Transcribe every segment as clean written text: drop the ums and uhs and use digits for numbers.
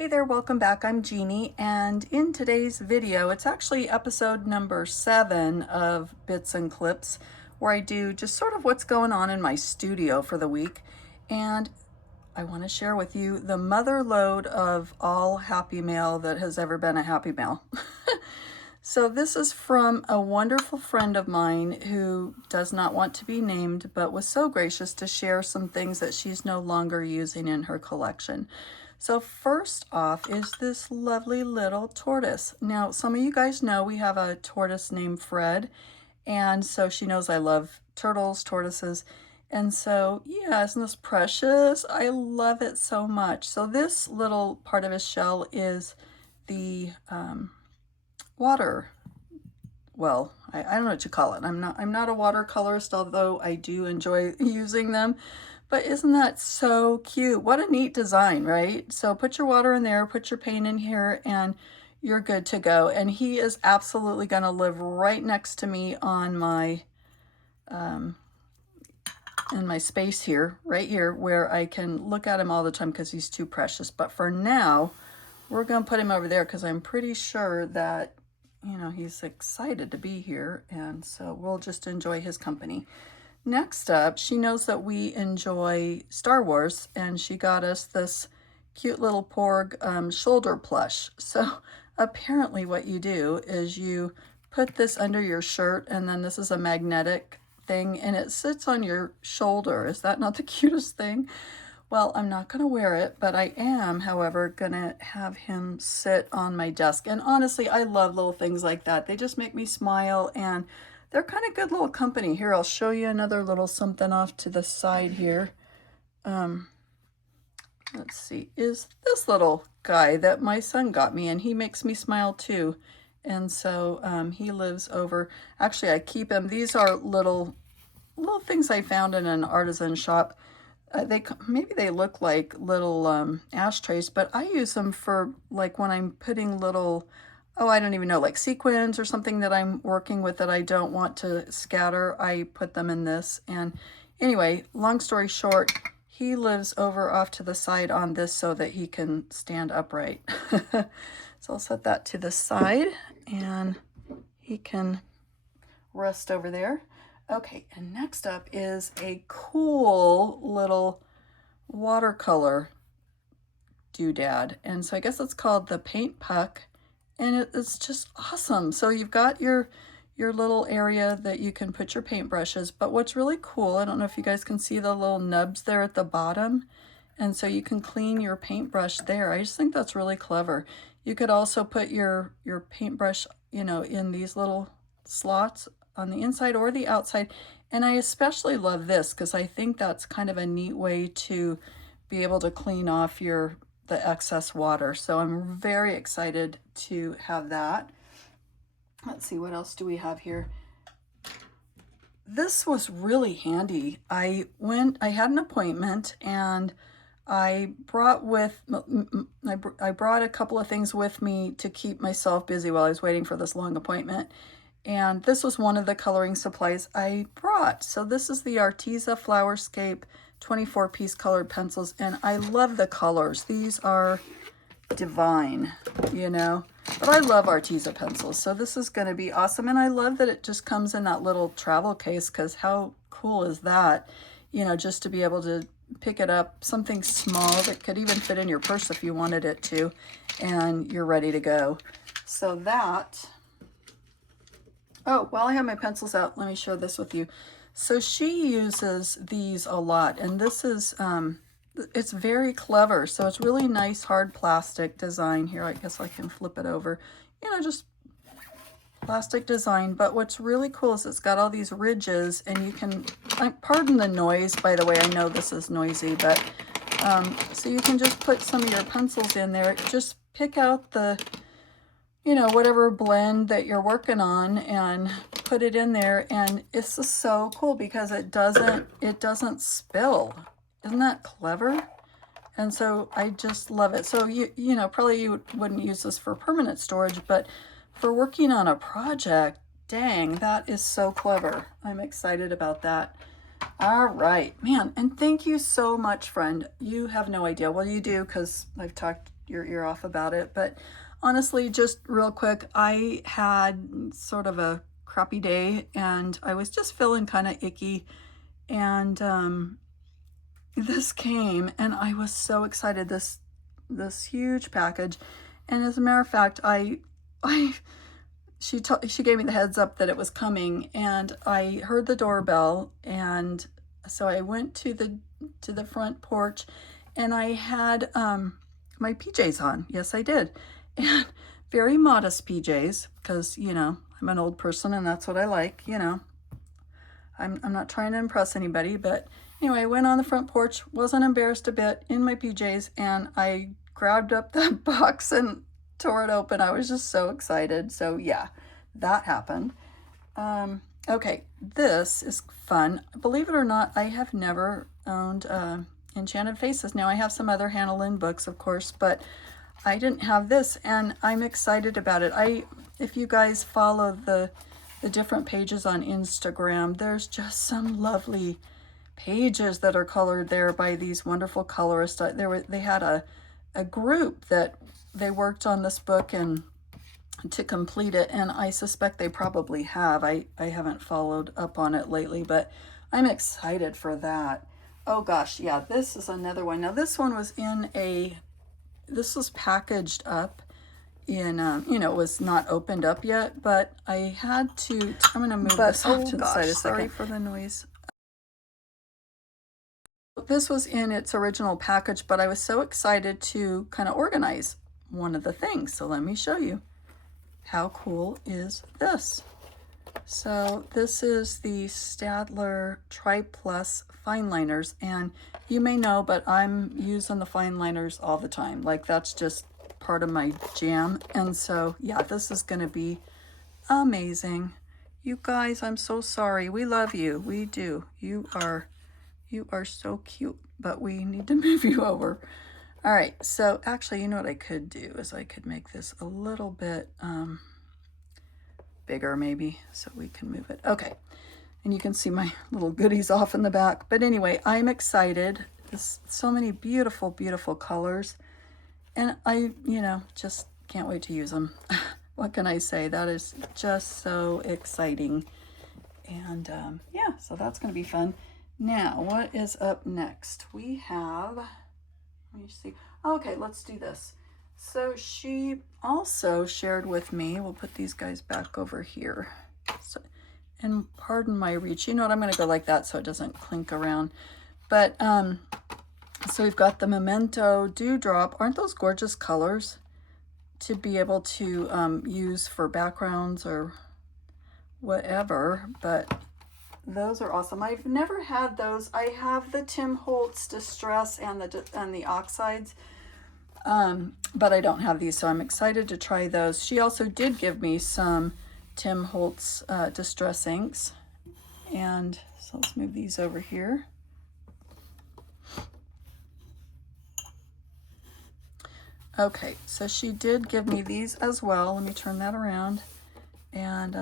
Hey there, welcome back. I'm Jeannie, and in today's video, it's actually episode number 7 of Bits and Clips, where I do just sort of what's going on in my studio for the week. And I want to share with you the mother lode of all happy mail that has ever been a happy mail. So this is from a wonderful friend of mine who does not want to be named, but was so gracious to share some things that she's no longer using in her collection. So first off is this lovely little tortoise. Now, some of you guys know we have a tortoise named Fred, and so she knows I love turtles, tortoises. And so, yeah, isn't this precious? I love it so much. So this little part of his shell is the water, well, I don't know what you call it. I'm not a watercolorist, although I do enjoy using them. But isn't that so cute? What a neat design, right? So put your water in there, put your paint in here, and you're good to go. And he is absolutely going to live right next to me on my in my space here, right here, where I can look at him all the time because he's too precious. But for now, we're going to put him over there because I'm pretty sure that, you know, he's excited to be here, and so we'll just enjoy his company. Next up, she knows that we enjoy Star Wars, and she got us this cute little Porg shoulder plush. So apparently what you do is you put this under your shirt, and then this is a magnetic thing, and it sits on your shoulder. Is that not the cutest thing? Well, I'm not going to wear it, but I am, however, going to have him sit on my desk. And honestly, I love little things like that. They just make me smile, and they're kind of good little company. Here, I'll show you another little something off to the side here. Let's see, is this little guy that my son got me, and he makes me smile too. And so he lives over, actually I keep him, these are little things I found in an artisan shop. Maybe they look like little ashtrays, but I use them for like when I'm putting little, oh, I don't even know, like sequins or something that I'm working with that I don't want to scatter. I put them in this. And anyway, long story short, he lives over off to the side on this so that he can stand upright. So I'll set that to the side and he can rest over there. Okay, and next up is a cool little watercolor doodad. And so I guess it's called the Paint Puck, and it's just awesome. So you've got your little area that you can put your paintbrushes, but what's really cool, I don't know if you guys can see the little nubs there at the bottom, and so you can clean your paintbrush there. I just think that's really clever. You could also put your paintbrush, you know, in these little slots on the inside or the outside. And I especially love this because I think that's kind of a neat way to be able to clean off the excess water. So I'm very excited to have that. Let's see, what else do we have here? This was really handy. I had an appointment, and I brought a couple of things with me to keep myself busy while I was waiting for this long appointment. And this was one of the coloring supplies I brought. So this is the Arteza Flowerscape 24-piece colored pencils, and I love the colors. These are divine, you know, but I love Arteza pencils. So this is going to be awesome. And I love that it just comes in that little travel case, because how cool is that, you know, just to be able to pick it up, something small that could even fit in your purse if you wanted it to, and you're ready to go. So that, oh, while I have my pencils out, let me share this with you. So she uses these a lot, and this is, it's very clever. So it's really nice hard plastic design here. I guess I can flip it over, you know, just plastic design. But what's really cool is it's got all these ridges, and you can, pardon the noise, by the way, I know this is noisy, but so you can just put some of your pencils in there, just pick out the, you know, whatever blend that you're working on and put it in there. And it's just so cool because it doesn't spill. Isn't that clever? And so I just love it. So you know, probably you wouldn't use this for permanent storage, but for working on a project, dang, that is so clever. I'm excited about that. All right, man, and thank you so much, friend. You have no idea. Well, you do, because I've talked your ear off about it. But honestly, just real quick, I had sort of a crappy day and I was just feeling kind of icky, and this came and I was so excited, this huge package. And as a matter of fact, she gave me the heads up that it was coming, and I heard the doorbell, and so I went to the front porch, and I had my PJs on. Yes, I did. And very modest PJs, because, you know, I'm an old person and that's what I like, you know. I'm not trying to impress anybody, but anyway, I went on the front porch, wasn't embarrassed a bit, in my PJs, and I grabbed up the box and tore it open. I was just so excited. So yeah, that happened. Okay, this is fun. Believe it or not, I have never owned Enchanted Faces. Now I have some other Hannah Lynn books, of course, but I didn't have this, and I'm excited about it. If you guys follow the different pages on Instagram, there's just some lovely pages that are colored there by these wonderful colorists. They had a group that they worked on this book and to complete it, and I suspect they probably have. I haven't followed up on it lately, but I'm excited for that. Oh gosh, yeah, this is another one. Now this one was this was packaged up in, you know, it was not opened up yet, but I had to, I'm going to move this off to the side a second. Sorry for the noise. This was in its original package, but I was so excited to kind of organize one of the things. So let me show you. How cool is this? So this is the Staedtler Triplus Fineliners, and you may know, but I'm using the Fineliners all the time. Like, that's just part of my jam. And so yeah, this is going to be amazing. You guys, I'm so sorry. We love you. We do. You are so cute, but we need to move you over. All right, so actually, you know what I could do is I could make this a little bit bigger maybe, so we can move it. Okay, and you can see my little goodies off in the back. But anyway, I'm excited. There's so many beautiful, beautiful colors, and I, you know, just can't wait to use them. What can I say? That is just so exciting. And yeah, so that's going to be fun. Now, what is up next? We have, let me see. Okay, let's do this. So she also shared with me, we'll put these guys back over here. So, and pardon my reach. You know what, I'm going to go like that so it doesn't clink around. But, so we've got the Memento Dew Drop. Aren't those gorgeous colors to be able to use for backgrounds or whatever? But those are awesome. I've never had those. I have the Holtz Distress and the oxides, but I don't have these, so I'm excited to try those. She also did give me some Holtz Distress Inks, and so let's move these over here. Okay, so she did give me these as well. Let me turn that around, and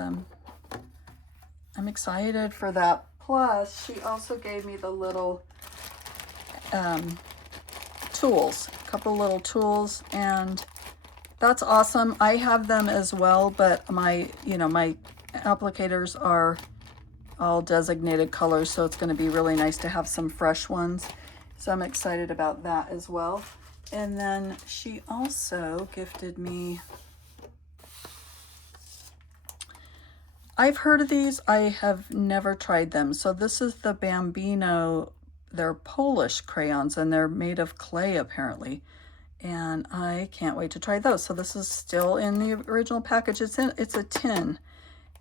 I'm excited for that. Plus, she also gave me the little tools, a couple little tools, and that's awesome. I have them as well, but my applicators are all designated colors, so it's going to be really nice to have some fresh ones. So I'm excited about that as well. And then she also gifted me, I've heard of these, I have never tried them. So this is the Bambino, they're Polish crayons, and they're made of clay apparently. And I can't wait to try those. So this is still in the original package. It's a tin.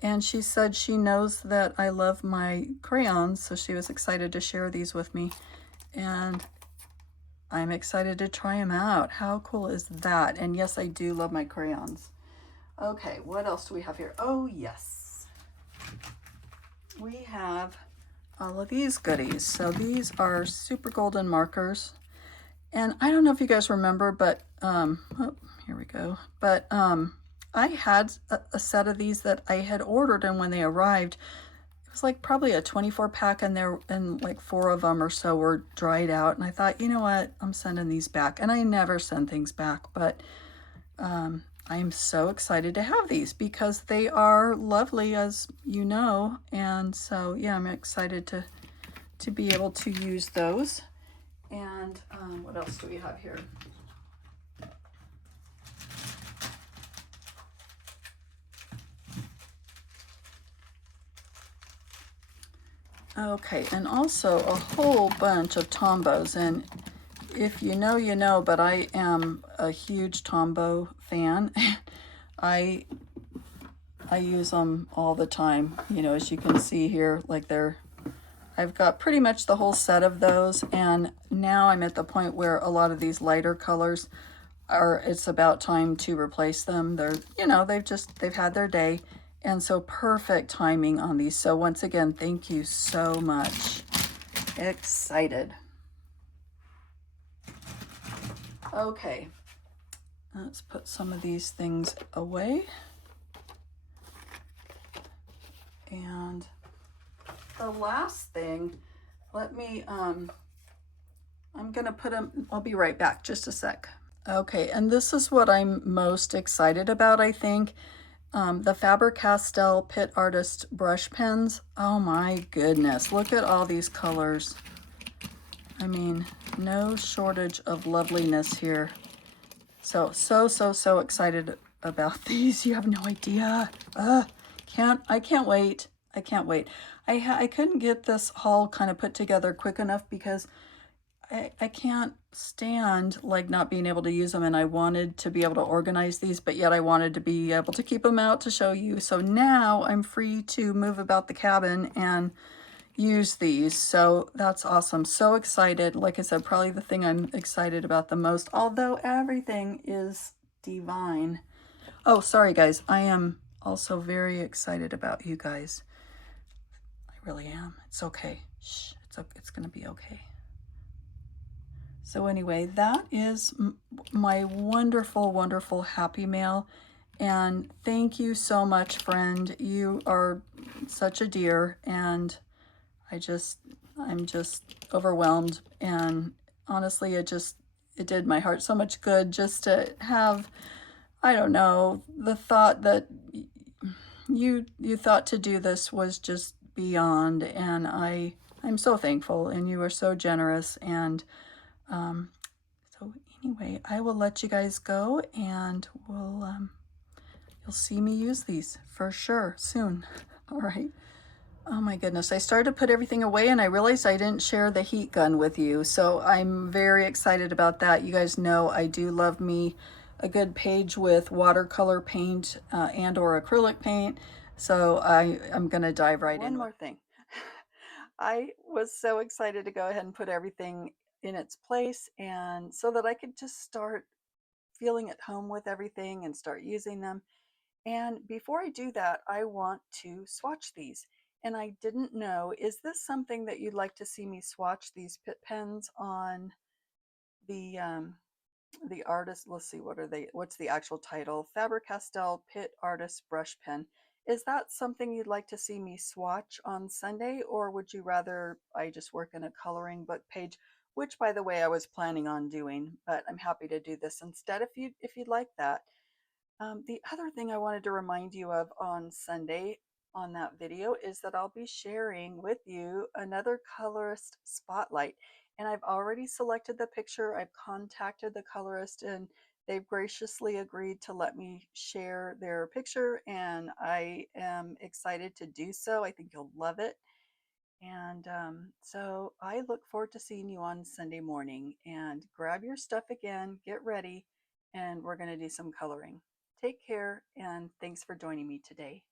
And she said she knows that I love my crayons, so she was excited to share these with me. And I'm excited to try them out. How cool is that? And yes, I do love my crayons. Okay, what else do we have here? Oh, yes. We have all of these goodies. So these are super golden markers. And I don't know if you guys remember, but, oh, here we go. But I had a set of these that I had ordered, and when they arrived, it was like probably a 24 pack in there, and like 4 of them or so were dried out. And I thought, you know what, I'm sending these back. And I never send things back, but I'm so excited to have these because they are lovely, as you know. And so, yeah, I'm excited to be able to use those. And what else do we have here? Okay, and also a whole bunch of Tombows. And if you know, you know, but I am a huge Tombow fan. I use them all the time, you know, as you can see here, like I've got pretty much the whole set of those, and now I'm at the point where a lot of these lighter colors it's about time to replace them. They're, you know, they've had their day, and so perfect timing on these. So once again, thank you so much. Excited. Okay, let's put some of these things away. And the last thing, let me, I'm gonna put them, I'll be right back, just a sec. Okay, and this is what I'm most excited about, I think. The Faber-Castell Pitt Artist brush pens. Oh my goodness, look at all these colors. I mean, no shortage of loveliness here. So excited about these. You have no idea. I can't wait. I can't wait. I couldn't get this haul kind of put together quick enough because I can't stand like not being able to use them, and I wanted to be able to organize these, but yet I wanted to be able to keep them out to show you. So now I'm free to move about the cabin and use these. So that's awesome. So excited. Like I said, probably the thing I'm excited about the most, although everything is divine. Oh, sorry guys. I am also very excited about you guys. I really am. It's okay. Shh, it's gonna be okay. So anyway, that is my wonderful, wonderful happy mail. And thank you so much, friend. You are such a dear, and I'm just overwhelmed. And honestly, it did my heart so much good just to have, I don't know, the thought that you thought to do this was just beyond. And I'm so thankful, and you are so generous. And so anyway, I will let you guys go, and you'll see me use these for sure soon. All right. Oh my goodness, I started to put everything away and I realized I didn't share the heat gun with you. So I'm very excited about that. You guys know I do love me a good page with watercolor paint and or acrylic paint. So I'm gonna dive right in. One more thing. I was so excited to go ahead and put everything in its place, and so that I could just start feeling at home with everything and start using them. And before I do that, I want to swatch these. And I didn't know, is this something that you'd like to see me swatch these Pitt pens on the artist? Let's see, what's the actual title? Faber-Castell Pitt Artist Brush Pen. Is that something you'd like to see me swatch on Sunday, or would you rather I just work in a coloring book page, which by the way I was planning on doing, but I'm happy to do this instead if you'd like that. The other thing I wanted to remind you of on Sunday on that video is that I'll be sharing with you another colorist spotlight. And I've already selected the picture. I've contacted the colorist, and they've graciously agreed to let me share their picture, and I am excited to do so. I think you'll love it. And so I look forward to seeing you on Sunday morning. And grab your stuff again, get ready, and we're going to do some coloring. Take care, and thanks for joining me today.